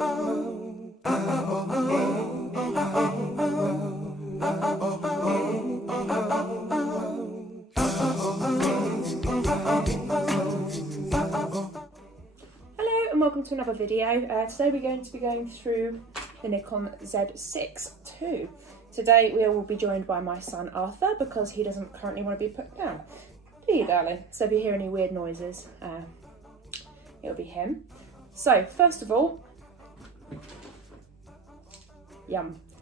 And welcome to another video. Today we're going to be going through the Nikon Z6ii. Today we will be joined by my son Arthur because he doesn't currently want to be put down. Do you, darling? So if you hear any weird noises, it'll be him. So first of all,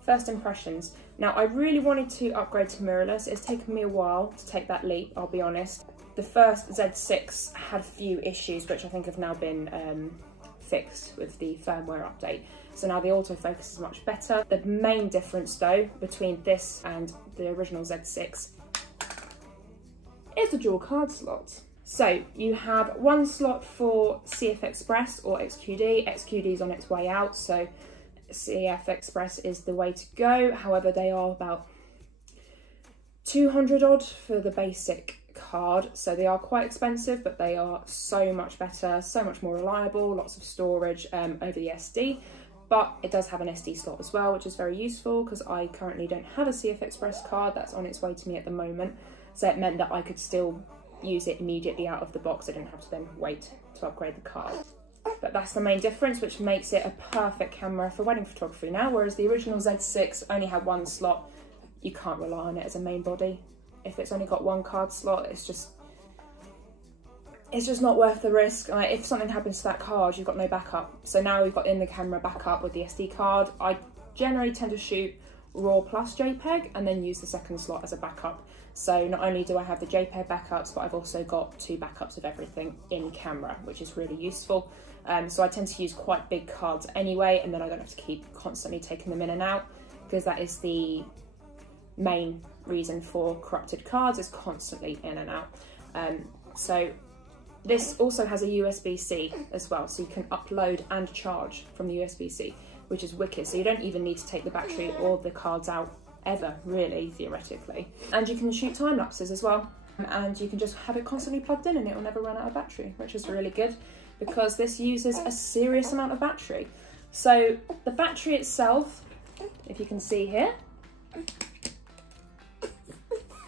first impressions. Now I really wanted to upgrade to mirrorless. It's taken me a while to take that leap, I'll be honest. The first Z6 had a few issues which I think have now been fixed with the firmware update. So now the autofocus is much better. The main difference though between this and the original Z6 is the dual card slots. So you have one slot for CF Express or XQD. XQD is on its way out, so CF Express is the way to go. However, they are about 200 odd for the basic card, so they are quite expensive, but they are so much better, so much more reliable, lots of storage over the SD. But it does have an SD slot as well, which is very useful because I currently don't have a CF Express card. That's on its way to me at the moment, so it meant that I could still use it immediately out of the box. I didn't have to then wait to upgrade the card. But that's the main difference, which makes it a perfect camera for wedding photography now, whereas the original Z6 only had one slot. You can't rely on it as a main body. If it's only got one card slot, it's just not worth the risk. Like, if something happens to that card, you've got no backup. So now we've got in the camera backup with the SD card. I generally tend to shoot RAW plus JPEG and then use the second slot as a backup. So not only do I have the JPEG backups, but I've also got 2 backups of everything in camera, which is really useful. So I tend to use quite big cards anyway, and then I don't have to keep constantly taking them in and out, because that is the main reason for corrupted cards, is constantly in and out. So this also has a USB-C as well, so you can upload and charge from the USB-C, which is wicked. So you don't even need to take the battery or the cards out ever, really, theoretically. And you can shoot time lapses as well, and you can just have it constantly plugged in and it will never run out of battery, which is really good because this uses a serious amount of battery. So the battery itself, if you can see here,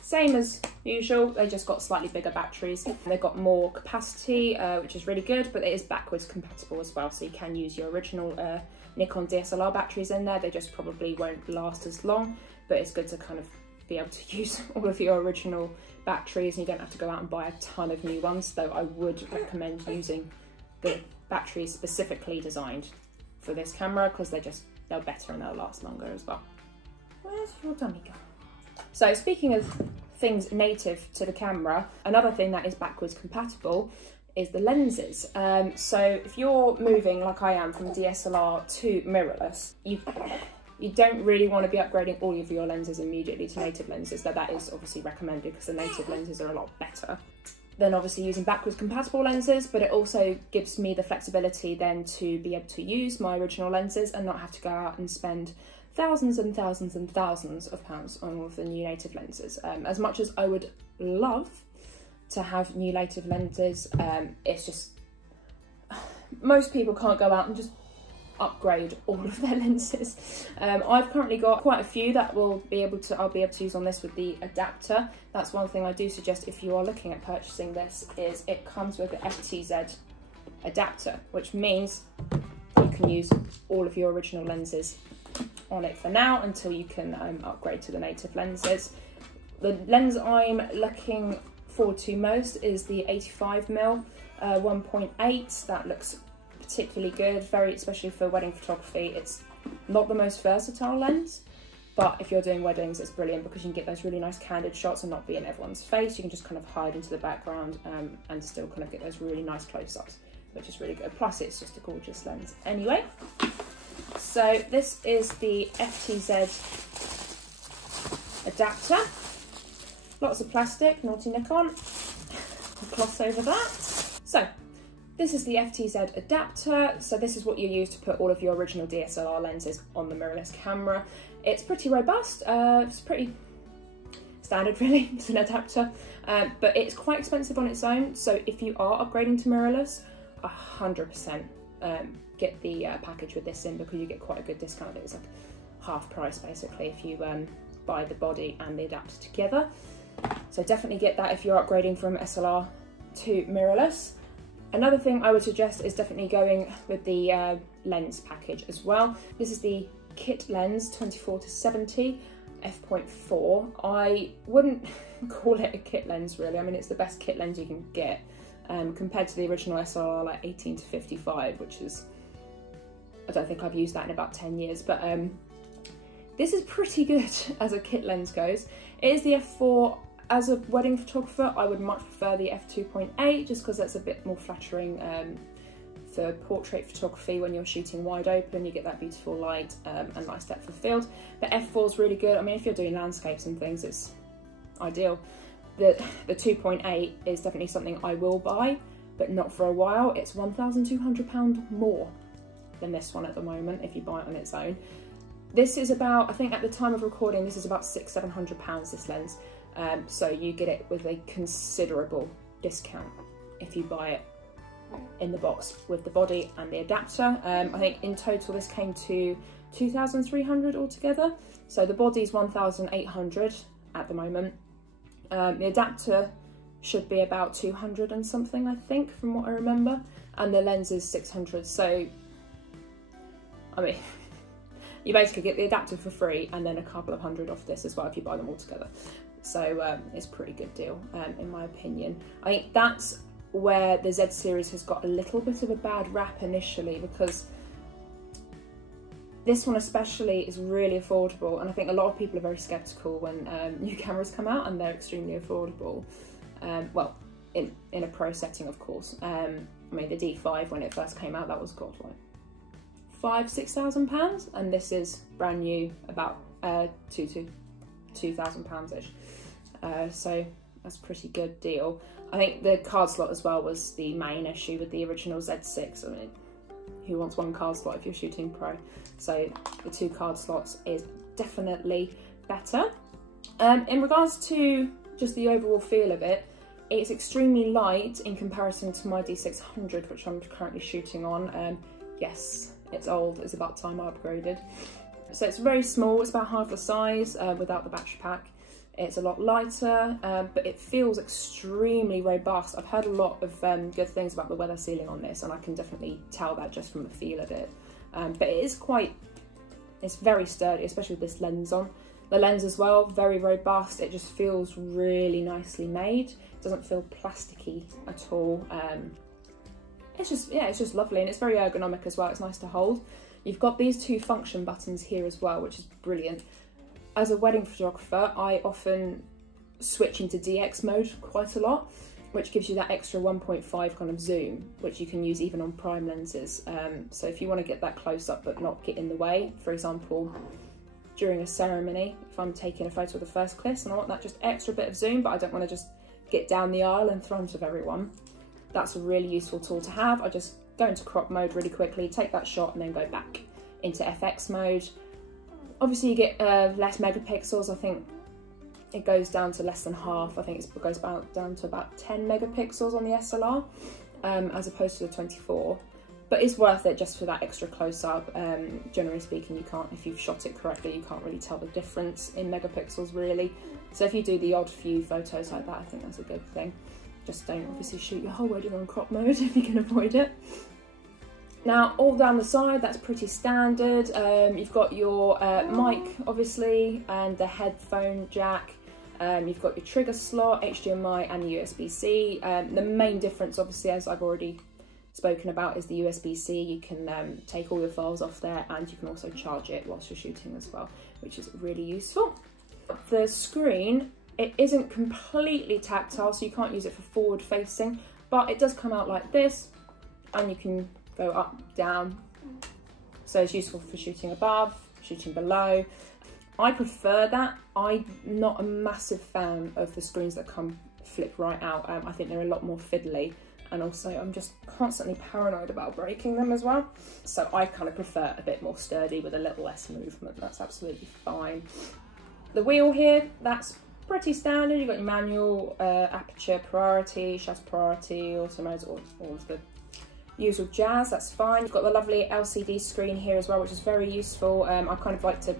same as usual, they just got slightly bigger batteries. They've got more capacity, which is really good, but it is backwards compatible as well. So you can use your original Nikon DSLR batteries in there. They just probably won't last as long, but it's good to kind of be able to use all of your original batteries, and you don't have to go out and buy a ton of new ones, though I would recommend using the batteries specifically designed for this camera because they're better and they'll last longer as well. Where's your dummy gun? So speaking of things native to the camera, another thing that is backwards compatible is the lenses. So if you're moving like I am from DSLR to mirrorless, you don't really want to be upgrading all of your lenses immediately to native lenses, though that is obviously recommended because the native lenses are a lot better than obviously using backwards compatible lenses, but it also gives me the flexibility then to be able to use my original lenses and not have to go out and spend thousands and thousands and thousands of pounds on all of the new native lenses. As much as I would love to have new native lenses, it's just, most people can't go out and just upgrade all of their lenses. I've currently got quite a few that I'll be able to use on this with the adapter. That's one thing I do suggest if you are looking at purchasing this, is it comes with the FTZ adapter, which means you can use all of your original lenses on it for now until you can upgrade to the native lenses. The lens I'm looking forward to most is the 85mm 1.8. That looks particularly good, especially for wedding photography. It's not the most versatile lens, but if you're doing weddings, it's brilliant because you can get those really nice candid shots and not be in everyone's face. You can just kind of hide into the background and still kind of get those really nice close-ups, which is really good. Plus, it's just a gorgeous lens anyway. So this is the FTZ adapter. Lots of plastic, naughty Nikon. Gloss over that. So this is the FTZ adapter. So this is what you use to put all of your original DSLR lenses on the mirrorless camera. It's pretty robust. It's pretty standard really, it's an adapter, but it's quite expensive on its own. So if you are upgrading to mirrorless, 100% get the package with this in, because you get quite a good discount. It's like half price basically if you buy the body and the adapter together. So definitely get that if you're upgrading from SLR to mirrorless. Another thing I would suggest is definitely going with the lens package as well. This is the kit lens 24-70 f.4. I wouldn't call it a kit lens really. I mean, it's the best kit lens you can get compared to the original SLR like 18-55, which is, I don't think I've used that in about 10 years, but this is pretty good as a kit lens goes. It is the f4. As a wedding photographer, I would much prefer the f2.8 just because that's a bit more flattering for portrait photography. When you're shooting wide open, you get that beautiful light and nice depth of field. But f4 is really good. I mean, if you're doing landscapes and things, it's ideal. The 2.8 is definitely something I will buy, but not for a while. It's £1,200 more than this one at the moment if you buy it on its own. This is about, I think at the time of recording, this is about £600-700, this lens. So you get it with a considerable discount if you buy it in the box with the body and the adapter. I think in total this came to 2,300 altogether. So the body's 1,800 at the moment. The adapter should be about 200 and something, I think, from what I remember, and the lens is 600. So I mean, you basically get the adapter for free and then a couple of hundred off this as well if you buy them all together. So it's a pretty good deal in my opinion. I think that's where the Z series has got a little bit of a bad rap initially, because this one especially is really affordable, and I think a lot of people are very sceptical when new cameras come out and they're extremely affordable. Well, in a pro setting, of course. I mean, the D5 when it first came out, that was God, like £5,000-6,000, and this is brand new, about £2,000-ish. So that's a pretty good deal. I think the card slot as well was the main issue with the original Z6. I mean, who wants one card slot if you're shooting pro? So the 2 card slots is definitely better. In regards to just the overall feel of it, it's extremely light in comparison to my D600, which I'm currently shooting on. Yes, it's old, it's about time I upgraded. So it's very small, it's about half the size without the battery pack. It's a lot lighter, but it feels extremely robust. I've heard a lot of good things about the weather sealing on this, and I can definitely tell that just from the feel of it. But it is it's very sturdy, especially with this lens on. The lens as well, very robust. It just feels really nicely made. It doesn't feel plasticky at all. It's just lovely, and it's very ergonomic as well. It's nice to hold. You've got these 2 function buttons here as well, which is brilliant. As a wedding photographer, I often switch into DX mode quite a lot, which gives you that extra 1.5 kind of zoom, which you can use even on prime lenses. So if you want to get that close up but not get in the way, for example, during a ceremony, if I'm taking a photo of the first kiss and I want that just extra bit of zoom, but I don't want to just get down the aisle in front of everyone, that's a really useful tool to have. I just go into crop mode really quickly, take that shot and then go back into FX mode. Obviously you get less megapixels. I think it goes down to less than half. I think it goes down to about 10 megapixels on the SLR as opposed to the 24. But it's worth it just for that extra close-up. Generally speaking, you can't, if you've shot it correctly, you can't really tell the difference in megapixels really. So if you do the odd few photos like that, I think that's a good thing. Just don't obviously shoot your whole wedding on crop mode if you can avoid it. Now, all down the side, that's pretty standard. You've got your mic, obviously, and the headphone jack. You've got your trigger slot, HDMI, and the USB-C. The main difference, obviously, as I've already spoken about, is the USB-C. You can take all your files off there, and you can also charge it whilst you're shooting as well, which is really useful. The screen, it isn't completely tactile, so you can't use it for forward facing, but it does come out like this, and you can go up, down. So it's useful for shooting above, shooting below. I prefer that. I'm not a massive fan of the screens that flip right out. I think they're a lot more fiddly, and also I'm just constantly paranoid about breaking them as well. So I kind of prefer a bit more sturdy with a little less movement. That's absolutely fine. The wheel here, that's pretty standard. You've got your manual, aperture priority, shutter priority, auto modes, all of the usual jazz, that's fine. You've got the lovely LCD screen here as well, which is very useful. I kind of like to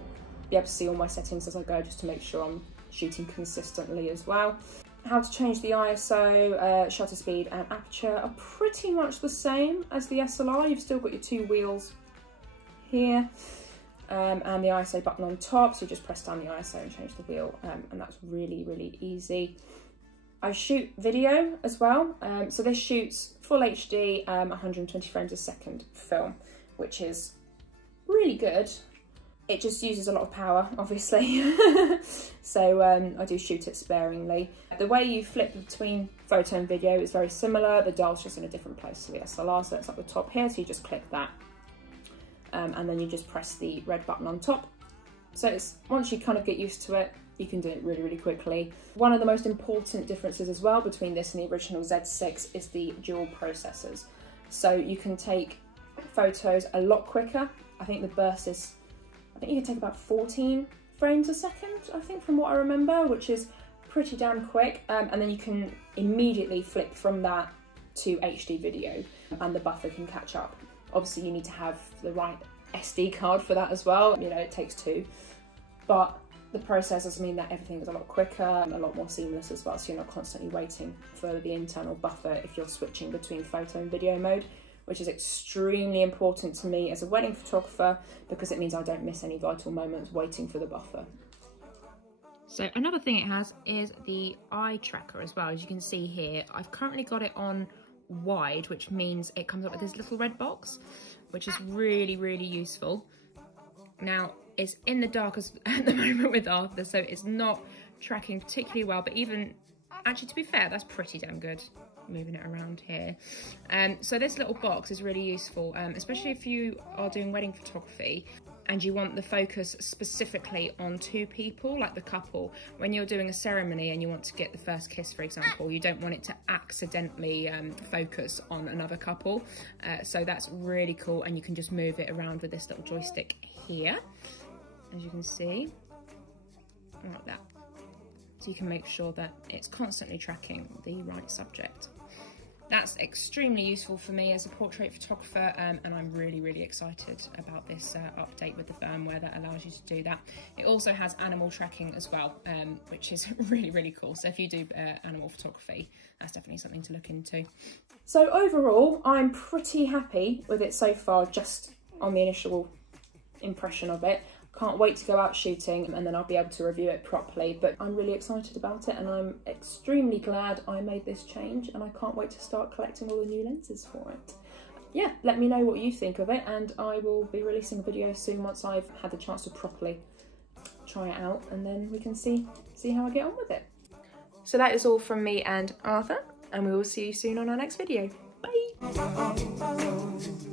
be able to see all my settings as I go, just to make sure I'm shooting consistently as well. How to change the ISO, shutter speed and aperture are pretty much the same as the SLR. You've still got your 2 wheels here and the ISO button on top, so you just press down the ISO and change the wheel, and that's really, really easy. I shoot video as well, so this shoots full HD 120 frames a second film, which is really good. It just uses a lot of power, obviously, so I do shoot it sparingly. The way you flip between photo and video is very similar. The dial's just in a different place to the SLR, so it's at the top here, so you just click that, and then you just press the red button on top. So it's, once you kind of get used to it, you can do it really, really quickly. One of the most important differences as well between this and the original Z6 is the dual processors. So you can take photos a lot quicker. I think the burst is, I think you can take about 14 frames a second, I think, from what I remember, which is pretty damn quick. And then you can immediately flip from that to HD video and the buffer can catch up. Obviously you need to have the right SD card for that as well. You know, it takes 2, but the processors mean that everything is a lot quicker and a lot more seamless as well, so you're not constantly waiting for the internal buffer if you're switching between photo and video mode, which is extremely important to me as a wedding photographer because it means I don't miss any vital moments waiting for the buffer. So another thing it has is the eye tracker as well. As you can see here, I've currently got it on wide, which means it comes up with this little red box, which is really, really useful. Now, it's in the dark at the moment with Arthur, so it's not tracking particularly well, but even, actually to be fair, that's pretty damn good, moving it around here. So this little box is really useful, especially if you are doing wedding photography and you want the focus specifically on 2 people, like the couple. When you're doing a ceremony and you want to get the first kiss, for example, you don't want it to accidentally focus on another couple. So that's really cool, and you can just move it around with this little joystick here, as you can see, like that. So you can make sure that it's constantly tracking the right subject. That's extremely useful for me as a portrait photographer, and I'm really, really excited about this update with the firmware that allows you to do that. It also has animal tracking as well, which is really, really cool. So if you do animal photography, that's definitely something to look into. So overall, I'm pretty happy with it so far, just on the initial impression of it. Can't wait to go out shooting and then I'll be able to review it properly, but I'm really excited about it and I'm extremely glad I made this change, and I can't wait to start collecting all the new lenses for it. Yeah, let me know what you think of it, and I will be releasing a video soon once I've had the chance to properly try it out, and then we can see how I get on with it. So that is all from me and Arthur, and we will see you soon on our next video. Bye!